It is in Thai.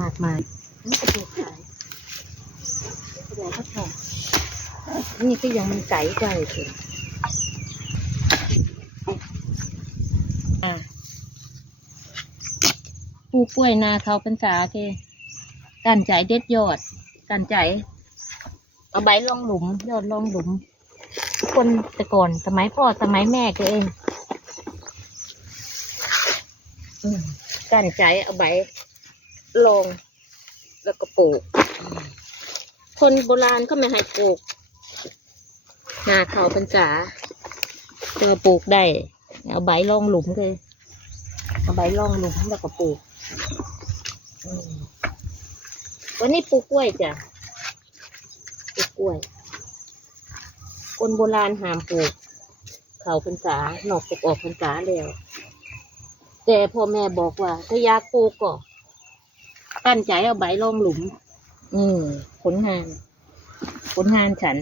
มากมายนี่ก็ปลูกขายเป็นไรก็พอนี่ก็ยังมันไก่ไก่ถึงอ่าปลูกกล้วยนาเขาเป็นสาเทกันใจเด็ดยอด กันใจเอาใบลงหลุม ยอดลงหลุม คนแต่ก่อนสมัยพ่อสมัยแม่ก็เองกันใจเอาใบ ลง แล้วก็ปลูก คนโบราณก็ไม่ให้ปลูกนาเขาเป็นจาเจอปลูกได้ เอาใบลงหลุมเลยเอาใบลงหลุมแล้วก็ปลูกวันนี้ปลูกกล้วยจ้ะปลูกกล้วย คนโบราณห้ามปลูก เขาพรรษาหนอกจากออกพรรษาแล้ว แต่พ่อแม่บอกว่า ถ้าอยากปลูกก็ ตั้นใจเอาใบลงหลุม อืมผลงาน ผลงานฉัน